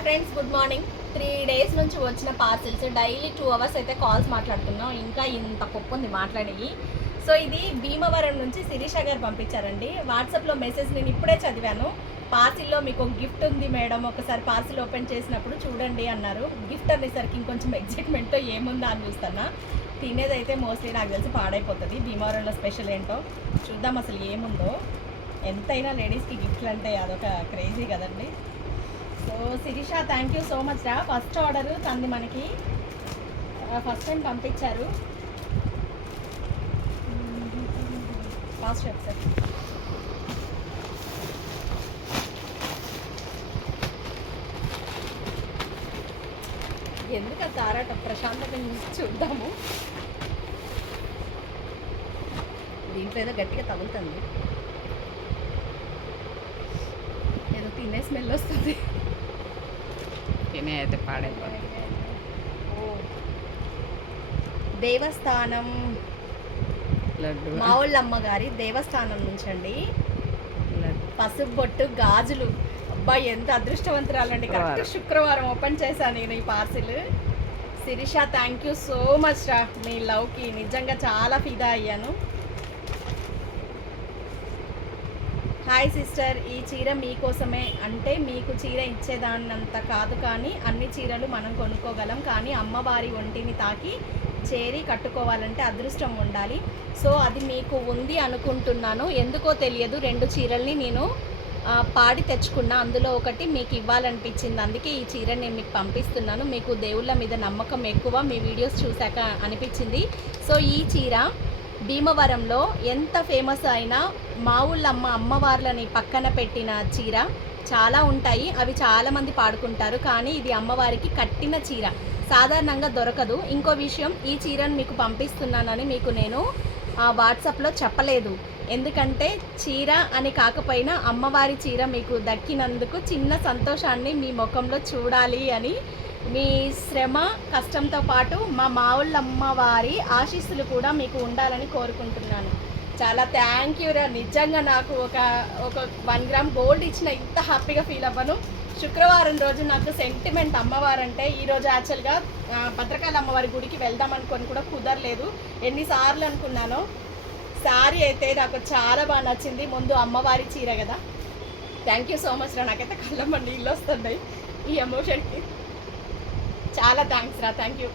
Hi friends, good morning. 3 days నుంచి వచ్చిన parcels daily 2 hours అయితే కాల్స్ మాట్లాడుతున్నాం. ఇంకా ఇంత పప్పు ఉంది మాట్లాడి. సో ఇది భీమవరం నుంచి శిరీష గారు పంపించారండి. వాట్సాప్లో మెసేజ్ నేను ఇప్పుడే చదివాను. పార్సిల్లో మీకు ఒక గిఫ్ట్ ఉంది మేడం, ఒకసారి పార్సిల్ ఓపెన్ చేసినప్పుడు చూడండి అన్నారు. గిఫ్ట్ అనేసరికి ఇంకొంచెం ఎగ్జైట్మెంట్తో ఏముందా అని చూస్తున్నా. తినేదైతే మోస్ట్లీ నాకు తెలిసి పాడైపోతుంది. భీమవరంలో స్పెషల్ ఏంటో చూద్దాం, అసలు ఏముందో. ఎంతైనా లేడీస్కి గిఫ్ట్లు అంటే అదొక క్రేజీ కదండి. So Shirisha, thank you so much రా. ఫస్ట్ ఆర్డర్ తంది మనకి, ఫస్ట్ టైం పంపించారు. ఫాస్ట్ వెబ్సైట్ ఎందుకు ఆ తారాట ప్రశాంతంగా చూద్దాము. దీంట్లో ఏదో గట్టిగా తగులుతుంది, ఏదో తినే స్మెల్ వస్తుంది. తినే అయితే పాడైపోయింది. దేవస్థానం లడ్డు మావుళ్ళమ్మ గారి దేవస్థానం నుంచి అండి. పసుపు బొట్టు గాజులు. అబ్బాయి ఎంత అదృష్టవంతురాలండి. కరెక్ట్ శుక్రవారం ఓపెన్ చేశాను నేను ఈ parcel. Shirisha, thank you so much రా. మీ లవ్కి నిజంగా చాలా ఫిదా అయ్యాను. హాయ్ సిస్టర్, ఈ చీర మీకోసమే. అంటే మీకు చీర ఇచ్చేదాన్నంత కాదు, కానీ అన్ని చీరలు మనం కొనుక్కోగలం. కానీ అమ్మవారి ఒంటిని తాకి చేరి కట్టుకోవాలంటే అదృష్టం ఉండాలి. సో అది మీకు ఉంది అనుకుంటున్నాను. ఎందుకో తెలియదు, 2 చీరల్ని నేను పాడి తెచ్చుకున్నా. అందులో ఒకటి మీకు ఇవ్వాలనిపించింది, అందుకే ఈ చీర నేను మీకు పంపిస్తున్నాను. మీకు దేవుళ్ళ మీద నమ్మకం ఎక్కువ, మీ వీడియోస్ చూశాక అనిపించింది. సో ఈ చీర భీమవరంలో ఎంత ఫేమస్ అయినా మావుళ్ళమ్మ అమ్మవార్లని పక్కన పెట్టిన చీర చాలా ఉంటాయి, అవి చాలామంది పాడుకుంటారు. కానీ ఇది అమ్మవారికి కట్టిన చీర, సాధారణంగా దొరకదు. ఇంకో విషయం, ఈ చీరను మీకు పంపిస్తున్నానని మీకు నేను వాట్సాప్లో చెప్పలేదు. ఎందుకంటే చీర అని కాకపోయినా అమ్మవారి చీర మీకు దక్కినందుకు చిన్న సంతోషాన్ని మీ ముఖంలో చూడాలి అని, మీ శ్రమ కష్టంతో పాటు మా మావుళ్ళమ్మ వారి ఆశీస్సులు కూడా మీకు ఉండాలని కోరుకుంటున్నాను. చాలా థ్యాంక్ యూ రా. నిజంగా నాకు ఒక 1 గ్రామ్ గోల్డ్ ఇచ్చిన ఇంత హ్యాపీగా ఫీల్ అవ్వను. శుక్రవారం రోజు నాకు సెంటిమెంట్ అమ్మవారంటే. ఈరోజు యాక్చువల్గా భద్రకాళి అమ్మవారి గుడికి వెళ్దాం అనుకొని కూడా కుదరలేదు. ఎన్నిసార్లు అనుకున్నానో. శారీ అయితే నాకు చాలా బాగా నచ్చింది. ముందు అమ్మవారి చీర కదా. థ్యాంక్ యూ సో మచ్ రా. నాకైతే కళ్ళమ్మ నీళ్ళు వస్తున్నాయి ఈ ఎమోషన్కి. చాలా థ్యాంక్స్ రా, థ్యాంక్ యూ.